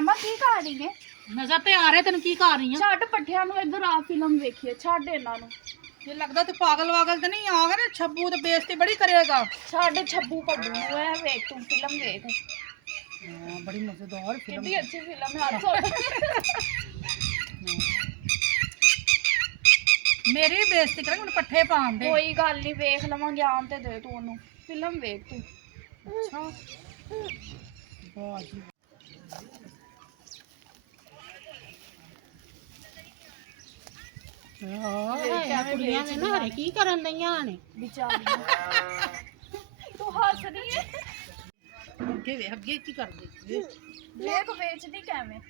ਮੈਮਾ ਕੀ ਕਰ ਰਹੀ ਹੈ? ਨਜ਼ਰ ਤੇ ਆ ਰਿਹਾ ਤੈਨੂੰ ਕੀ ਕਰ ਰਹੀ ਆ? ਛੱਡ ਪੱਠਿਆਂ ਨੂੰ, ਇੱਧਰ ਆ ਫਿਲਮ ਵੇਖੀਏ। ਛੱਡ ਇਹਨਾਂ ਨੂੰ। ਜੇ ਲੱਗਦਾ ਤੇ ਪਾਗਲ ਵਾਗਲ ਤੇ ਨਹੀਂ ਆ ਗਿਆ ਨਾ, ਛੱਬੂ ਤੇ ਬੇਇੱਜ਼ਤੀ ਬੜੀ ਕਰੇਗਾ। ਛੱਡ ਛੱਬੂ ਪੱਬੂ ਨੂੰ, ਐ ਵੇਖ ਤੂੰ ਫਿਲਮ ਵੇਖ। ਹਾਂ ਬੜੀ ਮਜ਼ੇਦਾਰ ਫਿਲਮ, ਕਿੰਨੀ ਅੱਛੀ ਫਿਲਮ ਹੈ। ਹੱਥ ਮੇਰੀ ਵੀ ਬੇਇੱਜ਼ਤੀ ਕਰੇ, ਹੁਣ ਪੱਠੇ ਪਾਉਣ ਦੇ। ਕੋਈ ਗੱਲ ਨਹੀਂ, ਵੇਖ ਲਵਾਂਗੇ। ਆਣ ਤੇ ਦੇ ਤੂੰ ਉਹਨੂੰ, ਫਿਲਮ ਵੇਖ ਤੂੰ। ਅੱਛਾ ਵਾਹ ਜੀ। ਕੁੜੀਆਂ ਨੇ ਨਾ ਹਰੇ ਕੀ ਕਰਨ ਦਈਆਂ ਨੇ ਵਿਚਾਰੀਆਂ। ਤੂੰ ਹੱਸ ਰਹੀ ਹੈ? ਅੱਗੇ ਵੇ ਅੱਗੇ ਕੀ ਕਰਦੀ ਵੇਖ ਵੇਚਦੀ ਕਿਵੇਂ।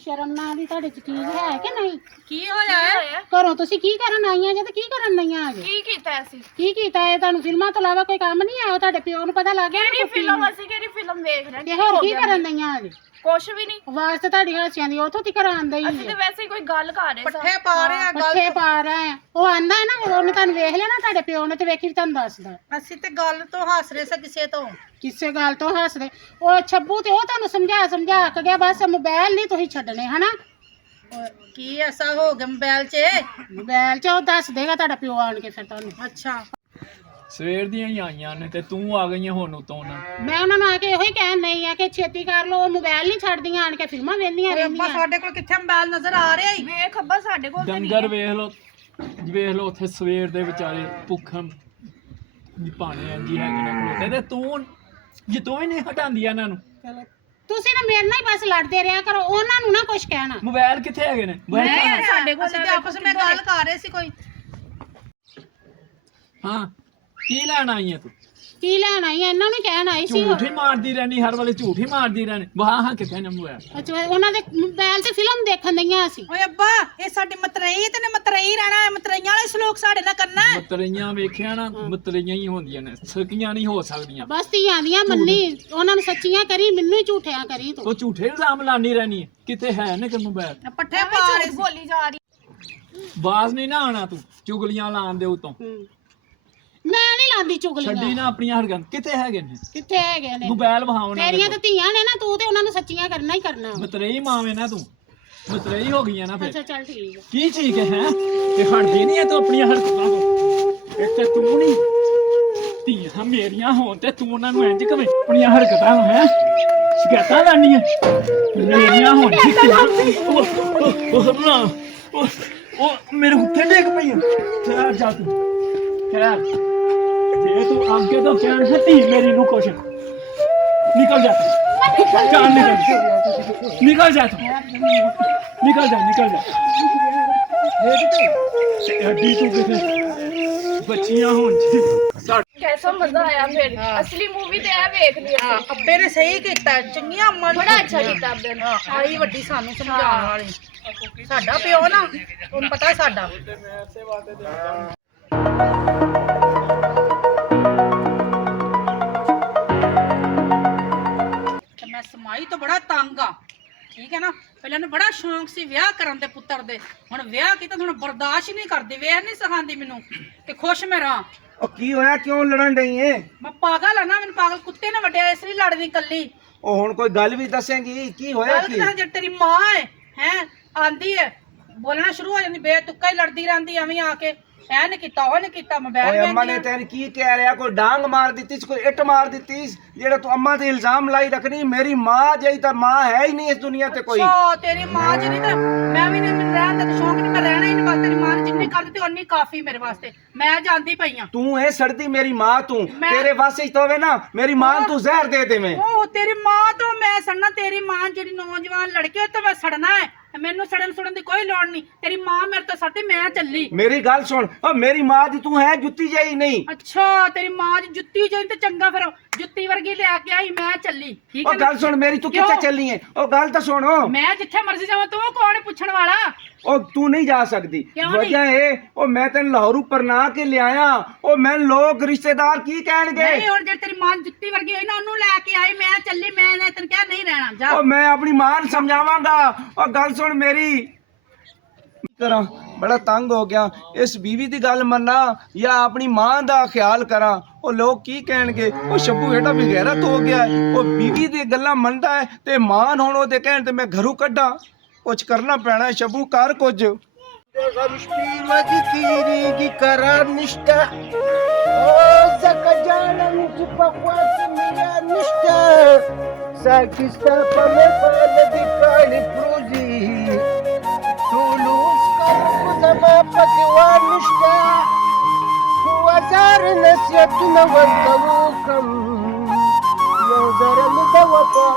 ਸ਼ਰਮ ਨਾ ਦੀ ਤੁਹਾਡੇ ਚ ਚੀਜ਼ ਹੈ ਕਿ ਨਹੀਂ? ਕੀ ਹੋਇਆ? ਘਰੋਂ ਤੁਸੀਂ ਕੀ ਕਰਨ ਆਈਆਂ ਜੇ ਤੇ ਕੀ ਕਰਨ ਨਹੀਂ ਆਜੇ? ਕੀ ਕੀਤਾ ਅਸੀਂ? ਕੀ ਕੀਤਾ ਹੈ? ਤੁਹਾਨੂੰ ਫਿਲਮਾਂ ਤੋਂ ਇਲਾਵਾ ਕੋਈ ਕੰਮ ਨਹੀਂ ਆਇਆ? ਤੁਹਾਡੇ ਪਿਓ ਨੂੰ ਪਤਾ ਲੱਗ ਗਿਆ ਕਿਹੜੀ ਫਿਲਮ? ਅਸੀਂ ਕਿਹੜੀ ਫਿਲਮ ਵੇਖ ਰਹੇ? ਤੇ ਹੋਰ ਕੀ ਕਰਨ ਨਹੀਂ ਆਜੇ? ਕੁਛ ਵੀ ਨਹੀਂ। ਆਵਾਜ਼ ਤੇ ਤੁਹਾਡੀ ਹਾਸਿਆਂ ਦੀ ਉਥੋਂ ਤੱਕ ਆਉਂਦਾ ਹੀ ਅਸੀਂ ਤੇ ਵੈਸੇ ਹੀ ਕੋਈ ਗੱਲ ਕਰ ਰਹੇ ਪੱਠੇ ਪਾ ਰਹੇ ਆ। ਪੱਠੇ ਪਾ ਰਹੇ ਆ। ਉਹ ਆਂਦਾ ਹੈ ਨਾ, ਉਹਨੇ ਤੁਹਾਨੂੰ ਵੇਖ ਲਿਆ ਨਾ ਤੁਹਾਡੇ ਪਿਓ ਨੇ, ਤੇ ਵੇਖੀ ਵੀ ਤੁਹਾਨੂੰ ਦੱਸਦਾ। ਅਸੀਂ ਤੇ ਗੱਲ ਤੋਂ ਹੱਸ ਰਹੇ ਸੀ ਕਿਸੇ ਤੋਂ। ਕਿਸੇ ਗੱਲ ਤੋਂ ਹੱਸਦੇ? ਉਹ ਛੱਬੂ ਤੇ ਉਹ ਤੁਹਾਨੂੰ ਸਮਝਾ ਅੱਕ ਗਿਆ। ਬਸ ਮੋਬਾਈਲ ਨਹੀਂ ਤੁਸੀਂ ਛੱਡਣੇ ਹਨਾ। ਕੀ ਐਸਾ ਹੋ ਗਿਆ ਮੋਬਾਈਲ 'ਚ? ਮੋਬਾਈਲ 'ਚ ਉਹ ਦੱਸ ਦੇਗਾ ਤੁਹਾਡਾ ਪਿਓ ਆਣ ਕੇ ਫਿਰ ਤੁਹਾਨੂੰ। ਅੱਛਾ ਸਵੇਰ ਦੀਆਂ ਹੀ ਆਈਆਂ ਨੇ ਤੇ ਤੂੰ ਆ ਗਈਆਂ ਹੁਣ ਉਤੋਂ ਨਾ। ਮੈਂ ਉਹਨਾਂ ਨੂੰ ਆ ਕੇ ਇਹੋ ਹੀ ਕਹਿਣ ਨਹੀਂ ਆ ਕਿ ਛੇਤੀ ਕਰ ਲੋ, ਮੋਬਾਈਲ ਨਹੀਂ ਛੱਡਦੀਆਂ, ਆਣ ਕੇ ਫਿਲਮਾਂ ਵੇਖਦੀਆਂ ਅੱਬਾ ਰਹਿੰਦੀਆਂ। ਸਾਡੇ ਕੋਲ ਕਿੱਥੇ ਮੋਬਾਈਲ ਨਜ਼ਰ ਆ ਰਿਹਾ ਈ? ਵੇਖ ਅੱਬਾ, ਸਾਡੇ ਕੋਲ ਤੇ ਨਹੀਂ ਡੰਗਰ ਵੇਖ ਲੋ ਉੱਥੇ ਸਵੇਰ ਦੇ ਵਿਚਾਰੇ ਭੁੱਖਮ ਪਾਣੇ ਅੰਜੀ ਹੈਗੇ ਨੇ ਖਲੋਤੇ, ਤੇ ਤੂੰ ਜਿੱਤੋਂ ਹੀ ਨਹੀਂ ਹਟਾਉਂਦੀ ਇਹਨਾਂ ਨੂੰ। ਚਲੋ ਤੁਸੀਂ ਨਾ ਮੇਰੇ ਨਾਲ ਹੀ ਬਸ ਲੜਦੇ ਰਿਹਾ ਕਰੋ, ਉਹਨਾਂ ਨੂੰ ਨਾ ਕੁਝ ਕਹਿਣਾ। ਮੋਬਾਈਲ ਕਿੱਥੇ ਹੈਗੇ ਨੇ? ਨਹੀਂ, ਸਾਡੇ ਕੋਲ ਅਸੀਂ ਤੇ ਆਪਸ ਵਿੱਚ ਗੱਲ ਕਰ ਰਹੇ ਸੀ ਕੋਈ। ਹਾਂ ਕੀ ਲੈਣ ਆਈ ਹੈ ਤੂੰ? ਕੀ ਲੈਣ ਆਈ ਆ? ਇਹਨਾਂ ਨੂੰ ਕਹਿਣ ਆਈ ਸੀ। ਝੂਠ ਹੀ ਮਾਰਦੀ ਰਹਿਣੀ, ਹਰ ਵੇਲੇ ਝੂਠ ਹੀ ਮਾਰਦੀ ਰਹਿਣੀ। ਵਾਹ ਕਿੱਥੇ ਨੇ ਮੋਬਾਈਲ? ਅੱਛਾ, ਉਹਨਾਂ ਦੇ ਮੋਬਾਈਲ ਤੇ ਫਿਲਮ ਦੇਖਣ ਦਈਆਂ ਅਸੀਂ। ਓਏ ਅੱਬਾ, ਇਹ ਸਾਡੀ ਮਤਰੇਈ ਤੇ ਨੇ ਮਤਰੇਈ ਰਹਿਣਾ ਹੈ। ਮਤਰੇਈਆਂ ਵਾਲੇ ਸਲੋਕ ਸਾਡੇ ਨਾਲ ਕਰਨਾ ਹੈ। ਮਤਰਈਆਂ ਵੇਖਿਆ ਨਾ, ਮਤਰਈਆਂ ਹੀ ਹੁੰਦੀਆਂ ਨੇ, ਸਕੀਆਂ ਨਹੀਂ ਹੋ ਸਕਦੀਆਂ। ਬਸ ਧੀਆਂ ਦੀਆਂ ਮੰਨੀ, ਉਹਨਾਂ ਨੂੰ ਸੱਚੀਆਂ ਕਰੀ, ਮੈਨੂੰ ਹੀ ਝੂਠਿਆਂ ਕਰੀ ਤੂੰ। ਉਹ ਝੂਠੇ ਇਲਜ਼ਾਮ ਲਾਣੀ ਰਹਿਣੀ ਹੈ। ਕਿਤੇ ਹੈ ਨੇ ਕਿ ਮੋਬਾਈਲ? ਪੱਠੇ ਪਾ ਰਹੇ ਸੀ। ਬੋਲੀ ਜਾ ਰਹੀ। ਬਾਜ਼ ਨਹੀਂ ਨਾ ਆਣਾ, ਤੂੰ ਚੁਗਲੀਆਂ ਲਾਣ ਦੇ ਉਤੋਂ। ਮੈਂ ਨਹੀਂ ਲਾਂਦੀ ਚੁਗਲੀਆਂ। ਛੱਡੀ ਨਾ ਆਪਣੀਆਂ ਹਰਕਤਾਂ। ਕਿੱਥੇ ਹੈਗੇ ਨੇ ਕਿੱਥੇ ਹੈਗੇ ਨੇ? ਮੋਬਾਈਲ ਵਹਾਉਣਾ? ਤੇਰੀਆਂ ਤੇ ਧੀਆਂ ਨੇ ਨਾ, ਤੂੰ ਤੇ ਉਹਨਾਂ ਨੂੰ ਸੱਚੀਆਂ ਕਰਨਾ ਹੀ ਕਰਨਾ। ਮਤਰੇਈ ਮਾਵੇਂ ਨਾ ਤੂੰ, ਮਤਰੇਈ ਹੋ ਗਈਆਂ ਨਾ ਫਿਰ। ਅੱਛਾ ਚੱਲ ਠੀਕ ਹੈ। ਕੀ ਠੀਕ ਹੈ ਤੇ ਹਟਦੀ ਨਹੀਂ ਹੈ ਤੂੰ ਆਪਣੀਆਂ ਹਰਕਤਾਂ ਤੋਂ। ਇੱਥੇ ਤੂੰ ਨਹੀਂ, ਧੀਆਂ ਮੇਰੀਆਂ ਹੋਣ ਤੇ ਤੂੰ ਉਹਨਾਂ ਨੂੰ ਇੰਜ ਕਵੇਂ ਆਪਣੀਆਂ ਹਰਕਤਾਂ ਨੂੰ ਹੈ ਸ਼ਿਕਾਇਤਾਂ ਲਾਣੀਆਂ ਮੇਰੀਆਂ ਹੋਣ ਉਹ ਮੇਰੇ ਉੱਤੇ ਡੇਕ ਪਈ। ਠਹਿਰ ਜਾ ਤੂੰ, ਠਹਿਰ। ਜੇ ਤੂੰ ਅੱਗੇ ਤੋਂ ਕਹਿਣ ਹੈ ਧੀ ਮੇਰੀ ਨੂੰ ਕੁਛ, ਨਿਕਲ ਜਾ, ਚੱਲ ਨਿਕਲ ਜਾ ਤੂੰ, ਨਿਕਲ ਜਾ। ਅੱਡੀ ਤੂੰ ਕਿਤੇ ਬੱਚੀਆਂ ਹੋਣ कैसा मजा आया फिर? असली मूवी ते है वेख लिया। ਅੱਬੇ ਨੇ ਸਹੀ ਕੀਤਾ, ਚੰਗੀਆਂ ਅम्मा बड़ा अच्छा किया अब्बे ने। ਆਈ ਵੱਡੀ ਸਾਨੂੰ ਸਮਝਾਉਣ ਵਾਲੀ। ਸਾਡਾ ਪਿਓ ਨਾ, ਤੁਹਾਨੂੰ ਪਤਾ ਸਾਡਾ। ਤੇ ਮੈਂ ਸਮਾਈ ਤੋਂ ਬੜਾ ਤੰਗ ਆ, ਠੀਕ ਹੈ ਨਾ। ਪਹਿਲਾਂ ਨੂੰ ਬੜਾ ਸ਼ੌਂਕ ਸੀ ਵਿਆਹ ਕਰਨ ਦੇ ਪੁੱਤਰ ਦੇ, ਹੁਣ ਵਿਆਹ ਕੀਤਾ ਹੁਣ ਬਰਦਾਸ਼ਤ ਹੀ ਨਹੀਂ ਕਰਦੀ, ਵੇਖ ਨਹੀਂ ਸਿਖਾਉਂਦੀ ਮੈਨੂੰ ਤੇ ਖੁਸ਼ ਮੈਂ ਰਹਾਂ। ਉਹ ਕੀ ਹੋਇਆ? ਕਿਉਂ ਲੜਨ ਡਈ ਏ? ਮੈਂ ਪਾਗਲ ਆ ਨਾ, ਮੈਨੂੰ ਪਾਗਲ ਕੁੱਤੇ ਨੇ ਵੱਡਿਆ, ਇਸ ਲਈ ਲੜਦੀ ਕੱਲੀ। ਉਹ ਹੁਣ ਕੋਈ ਗੱਲ ਵੀ ਦੱਸੇਂਗੀ? ਕੀ ਹੋਇਆ? ਗੱਲ ਕੀ ਤਾਂ ਜੇ ਤੇਰੀ ਮਾਂ ਹੈ ਆਂਦੀ ਹੈ ਬੋਲਣਾ ਸ਼ੁਰੂ ਹੋ ਜਾਂਦੀ, ਬੇਤੁੱਕਾ ਹੀ ਲੜਦੀ ਰਹਿੰਦੀ ਐਵੇਂ ਆ ਕੇ। ਐ ਨਹੀਂ ਕੀਤਾ, ਉਹ ਨਹੀਂ ਕੀਤਾ, ਮੋਬਾਈਲ ਓਏ ਅੰਮਾ ਨੇ ਤੈਨੂੰ ਕੀ ਕਹਿ ਰਿਹਾ? ਕੋਈ ਡਾਂਗ ਮਾਰ ਦਿੱਤੀ ਸੀ, ਕੋਈ ਇੱਟ ਮਾਰ ਦਿੱਤੀ ਸੀ? ਜਿਹੜਾ ਤੂੰ ਅੰਮਾ ਤੇ ਇਲਜ਼ਾਮ ਲਾਈ ਰੱਖਣੀ, ਮੇਰੀ ਮਾਂ ਜਿਹੀ ਤਾਂ ਮਾਂ ਹੈ ਹੀ ਨਹੀਂ ਇਸ ਦੁਨੀਆ ਤੇ ਕੋਈ। ਅੱਛਾ ਤੇਰੀ ਮਾਂ ਜਿਹੜੀ ਤਾਂ ਮੈਂ ਵੀ ਨਹੀਂ, ਮੈਨੂੰ ਰਹਿਣ ਦਾ ਸ਼ੌਂਕ ਨਹੀਂ, ਮੈਂ ਰਹਿਣਾ ਹੀ ਨਹੀਂ। ਬਸ ਤੇਰੀ ਮਾਂ ਨੇ ਜਿੰਨੀ ਕਰ ਦਿੱਤੀ ਉਨੀ ਕਾਫੀ ਮੇਰੇ ਵਾਸਤੇ, ਮੈਂ ਜਾਂਦੀ ਪਈ ਆ। ਤੂੰ ਇਹ ਸੜਦੀ ਮੇਰੀ ਮਾਂ, ਤੂੰ ਤੇਰੇ ਵਾਸਤੇ ਹੀ ਤੋਵੇ ਨਾ ਮੇਰੀ ਮਾਂ ਨੂੰ ਤੂੰ ਜ਼ਹਿਰ ਦੇ ਦੇਵੇਂ। ਉਹ ਤੇਰੀ ਮਾਂ ਤੋਂ ਮੈਂ ਸੜਨਾ, ਤੇਰੀ ਮਾਂ ਜਿਹੜੀ ਨੌਜਵਾਨ ਲੜਕੀ ਉਹ ਤੋਂ ਮੈਂ ਸੜਨਾ ਹੈ। ਮੈਨੂੰ ਸੜਨ ਦੀ ਕੋਈ ਲੋੜ ਨਹੀਂ। ਤੇਰੀ ਮਾਂ ਮੇਰੇ ਤੋਂ ਸੜਦੀ, ਮੈਂ ਚੱਲੀ। ਮੇਰੀ ਗੱਲ ਸੁਣ, ਉਹ ਮੇਰੀ ਮਾਂ ਦੀ ਤੂੰ ਹੈ ਜੁੱਤੀ ਜਿਹੀ ਨਹੀਂ। ਅੱਛਾ ਤੇਰੀ ਮਾਂ ਦੀ ਜੁੱਤੀ ਜਿਹੀ ਤੇ ਚੰਗਾ, ਫਿਰ ਜੁੱਤੀ ਵਰਗੀ ਲੈ ਕੇ ਆਈ, ਮੈਂ ਚੱਲੀ। ਠੀਕ ਉਹ ਹੈ ਗੱਲ ਸੁਣ ਮੇਰੀ, ਤੂੰ ਕਿੱਥੇ ਚੱਲੀ ਏ? ਉਹ ਗੱਲ ਤਾਂ ਸੁਣ। ਮੈਂ ਜਿੱਥੇ ਮਰਜ਼ੀ ਜਾਵਾਂ, ਤੂੰ ਕੌਣ ਹੈ ਪੁੱਛਣ ਵਾਲਾ? ਉਹ ਤੂੰ ਨਹੀਂ ਜਾ ਸਕਦੀ। ਕਿਉਂ ਨਹੀਂ? ਵਜ੍ਹਾ ਇਹ, ਉਹ ਮੈਂ ਤੈਨੂੰ ਲਾਹੌਰੂ ਪਰਨਾ ਕੇ ਲਿਆਇਆ, ਉਹ ਮੈਂ ਲੋਕ ਰਿਸ਼ਤੇਦਾਰ ਕੀ ਕਹਿਣਗੇ? ਨਹੀਂ ਹੁਣ ਜੇ ਤੇਰੀ ਮਾਂ ਜੁੱਤੀ ਵਰਗੀ ਹੋਈ ਨਾ, ਉਹਨੂੰ ਲੈ ਕੇ ਆਈ, ਮੈਂ ਚੱਲੀ। ਮੈਂ ਤੈਨੂੰ ਕਿਹਾ ਨਹੀਂ ਰਹਿਣਾ, ਜਾ। ਉਹ ਮੈਂ ਆਪਣੀ ਮਾਂ ਨੂੰ ਸਮਝਾਵਾਂਗਾ। ਉਹ ਗੱਲ ਸੁਣ ਮੇਰੀ, करा बड़ा तंग हो गया इस बीवी दी गल मन्ना या अपनी मां दा ख्याल करा ਉਹ ਲੋਕ ਕੀ ਕਹਿਣਗੇ ਉਹ ਸ਼ੱਬੂ ਏਡਾ ਬੇਗੈਰਤ ਹੋ ਗਿਆ ਹੈ ਉਹ ਬੀਵੀ ਦੀ ਗੱਲਾਂ ਮੰਨਦਾ ਹੈ ਤੇ ਮਾਨ ਹੁਣ ਉਹਦੇ ਕਹਿਣ ਤੇ ਮੈਂ ਘਰੋਂ ਕੱਢਾਂ ਕੁਝ ਕਰਨਾ ਪੈਣਾ ਸ਼ੱਬੂ ਕਰ ਕੁਝ وزار نسيتنا والدوكم يوزر مدوكا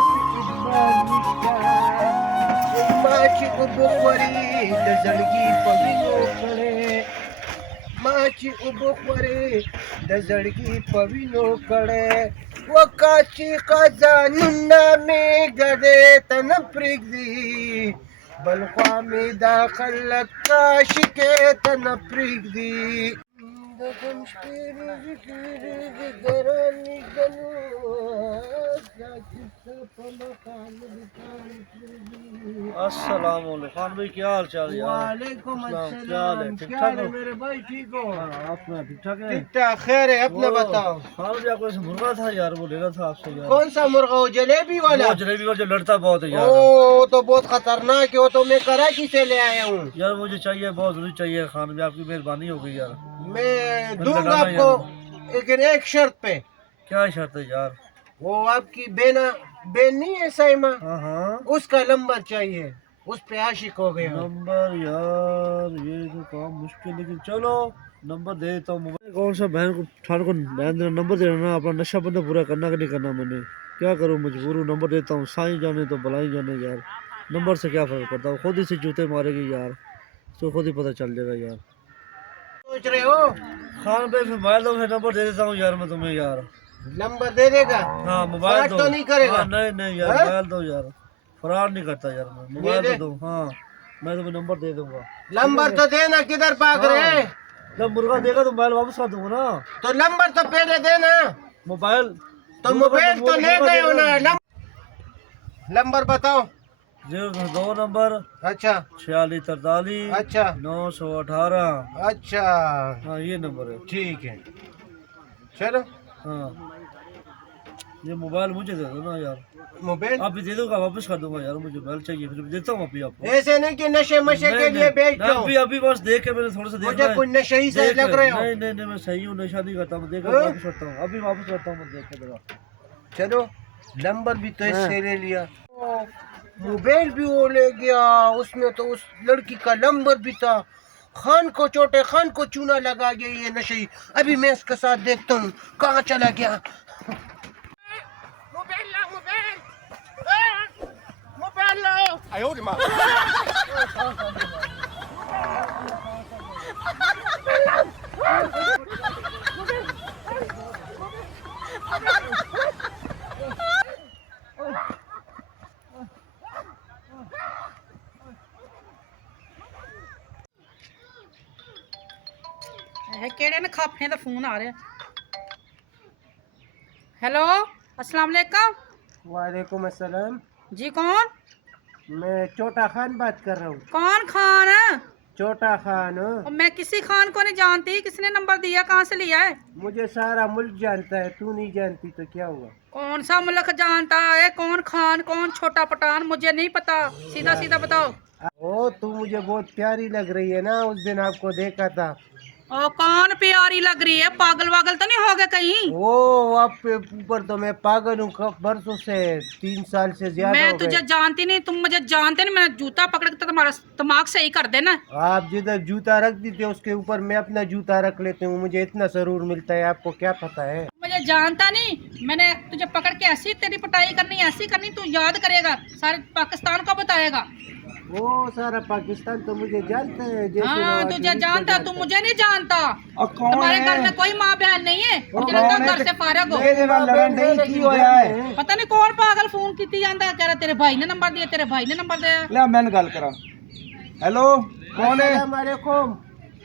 ماشي أبوخوري دزلقي پوینو کړي ماشي أبوخوري دزلقي پوینو کړي وکاچی خزانونه می ګدې تن پرګدي بلخوا می داخل کاشکه تن پرګدي अस्सलाम वालेकुम खान भाई क्या हाल चाल यार वालेकुम अस्सलाम क्या हाल है मेरे भाई ठीक हो अपना ठीक ठाक है ठीक ठाक खैर है अपना बताओ खान भाई आपको मुर्गा था यार वो लेना था आपसे यार कौन सा मुर्गा हो जलेबी वाला वो जलेबी का जो लड़ता बहुत है यार ओ तो बहुत खतरनाक है वो तो मैं कराची से ले आया हूँ यार मुझे चाहिए बहुत जरूरी चाहिए खान भाई आपकी मेहरबानी होगी यार मैं दूंगा आपको लेकिन एक शर्त पे क्या शर्त है यार वो आपकी बहन नहीं है साइमा हाँ हाँ उसका नंबर चाहिए उस पे आशिक हो गया नंबर यार ये तो काम मुश्किल लेकिन चलो नंबर दे देता हूँ मोबाइल कौन सा बहन को ठान को बहन देना नंबर देना ना अपना नशा बंदा पूरा करना कि नहीं करना मैंने क्या करूँ मजबूर हूँ नंबर देता हूँ साईं जाने तो बलाई जाने यार नंबर से क्या फर्क पड़ता है खुद ही से जूते मारेगी यार तो खुद ही पता चल जाएगा यार सोच रहे हो खान भाई मोबाइल दो नंबर दे देता हूँ यार मैं तुम्हें यार नंबर दे देगा हाँ मोबाइल फ्रॉड दो तो नहीं करेगा? हाँ, नहीं नहीं यार हाँ? मोबाइल दो यार फरार नहीं करता यार मैं मोबाइल दे। तो दो हाँ मैं तुम्हें नंबर दे दूंगा नंबर तो देना किधर भाग रहे हैं जब मुर्गा देगा तो मोबाइल वापस कर दूंगा ना तो नंबर तो पहले देना मोबाइल तो मोबाइल तो ले गए हो ना नंबर बताओ 02 नंबर अच्छा 4643 अच्छा 918 अच्छा हाँ ये नंबर है ठीक है चलो हाँ ये मोबाइल मुझे दे दो ना यार मोबाइल आप भी दे दूंगा वापस कर दूंगा यार मुझे मोबाइल चाहिए फिर देता हूँ अभी आपको ऐसे नहीं कि नशे मशे के लिए बेच दो अभी अभी बस देख के मैंने थोड़ा सा देखा मुझे है। कुछ नशे ही से देख लग के- रहे हो नहीं नहीं नहीं मैं सही हूँ नशा नहीं करता मैं देख हाँ? वापस करता हूँ अभी वापस करता हूँ मैं देख के जरा चलो नंबर भी तो इससे ले लिया मोबाइल भी वो ले गया उसमें तो उस लड़की का नंबर भी था खान को चोटे खान को चूना लगा गया ये नशे अभी मैं इसके साथ देखता हूँ कहाँ चला गया मोबाइल लो मोबाइल लो ਇਹ ਕਿਹੜੇ ਨੇ ਖਾਫੇ ਦਾ ਫੋਨ ਆ ਰਿਹਾ हेलो अस्सलाम वालेकुम वालेकुम अस्सलाम जी कौन मैं छोटा खान बात कर रहा हूँ कौन खान छोटा खान और मैं किसी खान को नहीं जानती किसने नंबर दिया कहाँ से लिया है मुझे सारा मुल्क जानता है तू नहीं जानती तो क्या हुआ कौन सा मुल्क जानता है कौन खान कौन छोटा पठान मुझे नहीं पता सीधा सीधा बताओ ओ तू मुझे बहुत प्यारी लग रही है ना उस दिन आपको देखा था ओ कौन प्यारी लग रही है पागल वागल तो नहीं हो गया कहीं ओ आप पे ऊपर तो मैं पागल हूँ बरसों से 3 साल से ज्यादा मैं हो तुझे गए जानती नहीं तुम मुझे जानते नहीं मैं जूता पकड़ के तुम्हारा दिमाग सही कर देना आप जिधर जूता रख देते उसके ऊपर मैं अपना जूता रख लेती हूँ मुझे इतना सरूर मिलता है आपको क्या पता है मुझे जानता नहीं मैंने तुझे पकड़ के ऐसी तेरी पिटाई करनी ऐसी करनी तू याद करेगा सारे पाकिस्तान को बताएगा वो सारा पाकिस्तान तो मुझे जानता है जैसे हाँ नवाज तुझे शरीफ को जानता तू मुझे नहीं जानता और कौन तुम्हारे है? घर में कोई माँ बहन नहीं है मुझे लगता है घर से फारग हो मेरे नाल लड़न नहीं की होया है पता नहीं कौन पागल फोन की जाता कह रहा तेरे भाई ने नंबर दिया तेरे भाई ने नंबर दिया ले मैं गल करा हेलो कौन है अस्सलामुअलैकुम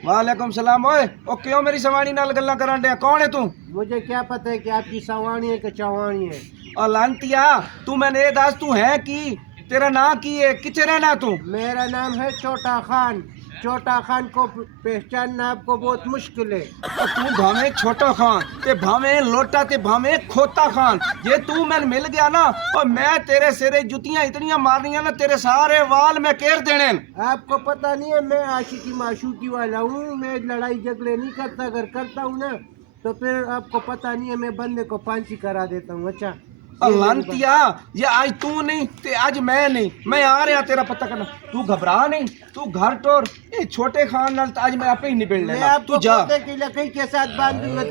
वालेकुम सलाम ओए ओ क्यों मेरी सवानी नाल गल्ला करन दे कौन है तू मुझे क्या पता है कि आपकी सवानी है कि चवानी है और लांतिया तू मैंने दस तू है की तेरा नाम की है किथे रहना तू मेरा नाम है छोटा खान छोटा खान को पहचानना आपको बहुत मुश्किल है। तू भावे छोटा खान ते भावे लोटा ते भावे खोता खान, जे तू मैंने मिल गया ना और मैं तेरे सिरे जुतियां इतनियां मारनियां ना तेरे सारे वाल मैं केर देने। आपको पता नहीं है मैं आशिकी माशूकी वाला हूँ, मैं लड़ाई झगड़े नहीं करता, अगर करता हूँ ना तो फिर आपको पता नहीं है मैं बंदे को फांसी करा देता हूँ। अच्छा अलांतिया, ये आज तू नहीं ते आज मैं नहीं, मैं आ रहा तेरा पता करना। तू घबरा नहीं, तू घर टोर ये छोटे खान नाल आज मैं आपे ही निबेड़ मैं लेना। आपको तू जा पौधे की लकड़ी के साथ बांध दूंगा।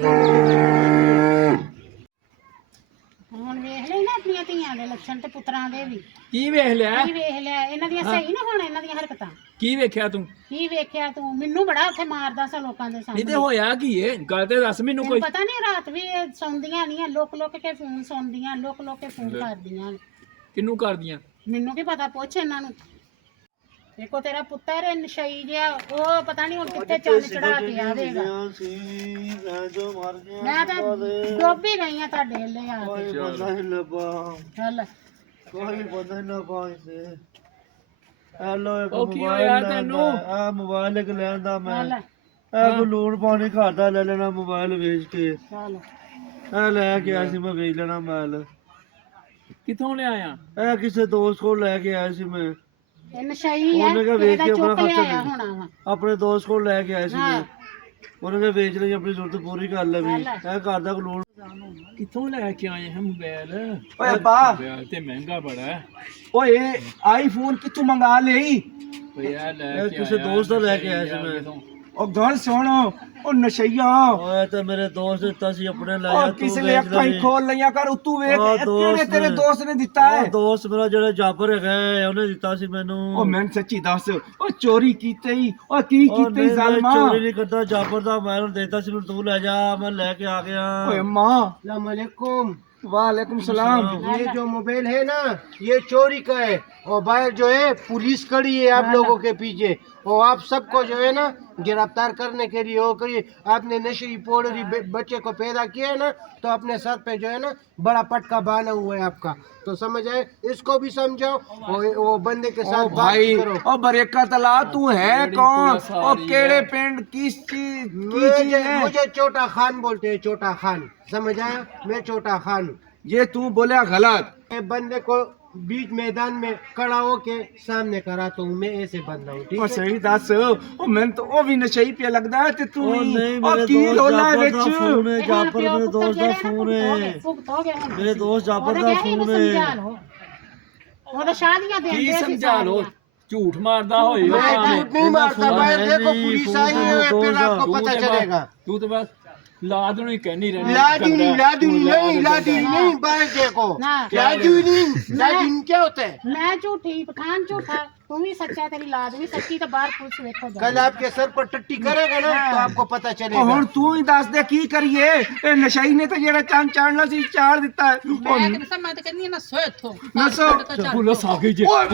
ਹੁਣ ਵੇਖ ਲਈ ਨਾ ਆਪਣੀਆਂ ਧੀਆਂ ਦੇ ਲੱਛਣ ਤੇ ਪੁੱਤਰਾਂ ਦੇ ਵੀ ਕੀ ਵੇਖ ਲਿਆ? ਕੀ ਵੇਖ ਲਿਆ ਇਹਨਾਂ ਦੀਆਂ ਸਹੀ ਨਾ ਹੁਣ ਇਹਨਾਂ ਦੀਆਂ ਹਰਕਤਾਂ ਕੀ ਵੇਖਿਆ ਤੂੰ? ਕੀ ਵੇਖਿਆ ਤੂੰ? ਮੈਨੂੰ ਬੜਾ ਉੱਥੇ ਮਾਰਦਾ ਸੀ ਲੋਕਾਂ ਦੇ ਨਹੀਂ ਸਾਹਮਣੇ। ਤੇ ਹੋਇਆ ਕੀ ਏ? ਗੱਲ ਤੇ ਦੱਸ ਮੈਨੂੰ ਕੋਈ। ਤੈਨੂੰ ਪਤਾ ਨਹੀਂ ਰਾਤ ਵੀ ਇਹ ਸੌਂਦੀਆਂ ਨਹੀਂ, ਲੁੱਕ ਲੁੱਕ ਕੇ ਫੋਨ ਸੁਣਦੀਆਂ, ਲੁੱਕ ਲੁੱਕ ਕੇ ਫੋਨ ਕਰਦੀਆਂ। ਕਿਹਨੂੰ ਕਰਦੀਆਂ? ਮੈਨੂੰ ਕੀ ਪਤਾ, ਪੁੱਛ ਇਹਨਾਂ ਨੂੰ। ਦੇਖੋ ਤੇਰਾ ਪੁੱਤਰ ਹੈ ਨਸ਼ਈ ਜਿਹਾ, ਉਹ ਪਤਾ ਨਹੀਂ ਹੁਣ ਕਿੱਥੇ ਚੰਨ ਚੜਾ ਕੇ ਆਵੇਗਾ। जो मार गया ਮੈਂ ਤਾਂ ਡੁੱਬ ਹੀ ਗਈ ਆ ਤੁਹਾਡੇ ਲਈ ਆ कोई बंदा ही लबा, ਚੱਲ कोई बंदा ही ना पाए से। हेलो एक ਉਹ ਕੀ मोबाइल ਹੋਇਆ लेंदा, ਤੈਨੂੰ? आ मोबाइल एक लेंदा मैं, ਚੱਲ ए को लून पानी खाता ले लेना मोबाइल बेच के, ਚੱਲ ए लेके आया सी मैं बेच लेना मोबाइल, ਕਿੱਥੋਂ ਲਿਆਇਆ? ए किसी दोस्त को लेके आया सी मैं, ਇਹ ਨਸ਼ਈ ਹੈ, ਉਹਨੇ ਕਿਹਾ ਵੇਚ ਇਹਦਾ ਕੇ ਚੁੱਕ ਆਪਣਾ ਖਰਚਾ ਲਿਆਇਆ ਦੇ। ਹੋਣਾ ਵਾ। अपने दोस्त को लेके आया सी हाँ। मैं, उन्होंने बेच ली अपनी जरूरत पूरी कर ली, ए घर दा लून ਕਿੱਥੋਂ ਲੈ ਕੇ ਆਏ ਹੈ ਮੋਬਾਈਲ? ਓਏ ਬਾ ਮੋਬਾਈਲ ਤੇ ਮਹਿੰਗਾ ਬੜਾ ਹੈ। ਓਏ ਆਈਫੋਨ ਕਿੱਥੋਂ ਮੰਗਾ ਲਈ? ਓਏ ਯਾਰ ਲੈ ਇਹ ਕੇ ਕਿਸੇ ਆਇਆ, ਦੋਸਤ ਦਾ ਲੈ ਕੇ ਆਇਆ ਸੀ ਯਾਰ ਮੈਂ। ਕਿਤੋਂ। ਉਹ ਗੱਲ ਸੁਣ, ਉਹ ਨਸ਼ਈਆ ओए तो मेरे दोस्त ਦਿੱਤਾ ਸੀ ਆਪਣੇ ਉਹ ਲਾਇਆ, ਤੂੰ ਕਿਸ ਲਈ ਵੇਚ ਅੱਖਾਂ ਹੀ ਲਈ। ਖੋਲ ਲਈਆਂ ਕਰ, ਤੂੰ ਵੇਖ ਉਹ ਇਹ ਕਿਹੜੇ ਦੋਸਤ ਤੇਰੇ ਨੇ। ਦੋਸਤ ਨੇ ਦਿੱਤਾ ਹੈ। ਉਹ ਦੋਸਤ ਮੇਰਾ ਜਿਹੜਾ ਜਾਬਰ ਹੈਗਾ ਹੈ, ਉਹਨੇ ਦਿੱਤਾ ਸੀ ਮੈਨੂੰ। ਉਹ ਮੈਨੂੰ ਸੱਚੀ ਦੱਸ, ਉਹ ਚੋਰੀ ਕੀਤੇ ਹੀ, ਉਹ ਕੀ ਉਹ ਕੀਤੇ ਨਹੀਂ, ਮੈਂ ਜ਼ਾਲਮਾ? ਚੋਰੀ ਨਹੀਂ ਕਰਦਾ, ਜਾਬਰ ਦਾ ਮੈਂ ਉਹਨੂੰ ਦੇਤਾ ਸੀ, ਮੈਨੂੰ ਤੂੰ ਲੈ ਜਾ, ਮੈਂ ਲੈ ਕੇ ਆ ਗਿਆ। ਓਏ ਮਾਂ, अस्सलाम वालेकुम। वालेकुम सलाम। ये जो मोबाइल है ना ये चोरी का है, और बाहर जो है पुलिस खड़ी है आप लोगों के पीछे, और आप सबको जो है ना गिरफ्तार करने के लिए हो करिए। आपने नशे पोड़री बच्चे को पैदा किया है ना, तो अपने सर पे जो है ना बड़ा पटका बांधा हुआ है आपका, तो समझ आए, इसको भी समझाओ और वो बंदे के ओ साथ बात भाई, करो। ओ बरेकत ला, तू है कौन? ओ केड़े पिंड किस चीज की चीज है? मुझे छोटा खान बोलते हैं, छोटा खान, समझ आया? मैं छोटा खान। ये तू बोला गलत। मैं बंदे को बीच मैदान में खड़ा होके सामने कराता हूँ, मैं ऐसे बंदा हूँ, ठीक ओ है? सही दस, ओ मैं तो ओ भी नशई पे लगदा है ते तू ਉਹ ही। ਨਹੀਂ, ओ ਮੇਰੇ की ਦੋਸਤ रोला ਜਾਬਰ ਦਾ विच? ਫੋਨ ਹੈ, ਜਾਬਰ ਮੇਰੇ ਦੋਸਤ ਦਾ ਫੋਨ ਹੈ, ਮੇਰੇ ਦੋਸਤ ਜਾਬਰ ਦਾ ਫੋਨ ਹੈ। ਉਹਦਾ ਸ਼ਾਦੀਆਂ ਦੇ ਕੀ ਸਮਝਾ ਲੋ? ਝੂਠ ਮਾਰਦਾ ਹੋਏ ਉਹ मैं ਭਾਵੇਂ। झूठ नहीं मारता फोन भाई, है देखो नहीं, पुलिस फोन आई है, है, दो फिर आपको ਤੂੰ पता ਤੇ ਬਸ- चलेगा। ਤੂੰ ਤੇ ਬਸ ਲਾਦ ਨੂੰ ਹੀ ਕਹਿਣੀ ਰਹਿਣੀ। लादुनी ਗੰਦਾ। लादुनी ਤੂੰ नहीं, ਲਾਦ लादुनी ਗੰਦਾ। नहीं, बाहर देखो। ना। लादुनी लादुनी क्या होता है? ਮੈਂ ਝੂਠੀ, ਪਠਾਨ ਝੂਠਾ, ਤੂੰ ਵੀ ਸੱਚਾ, ਤੇਰੀ ਲਾਦ ਵੀ ਸੱਚੀ, ਤੇ ਬਾਹਰ ਪੁਲਿਸ ਵੇਖੋ ਜਾ। कल आपके सर पर टट्टी करेगा ना तो आपको पता ओ चलेगा। हुन तू ही दस दे की करिए? ए नशई ने तो जेड़ा चंद चाड़ना सी चाड़ दिता है। ਮੈਂ ਕਹਿੰਦਾ, ਮੈਂ ਤਾਂ ਕਹਿੰਦੀ ਹਾਂ ਨਾ ਸੋ ਇੱਥੋਂ नसो। ਪੁਲਿਸ ਆ ਗਈ ਜੇ। ओए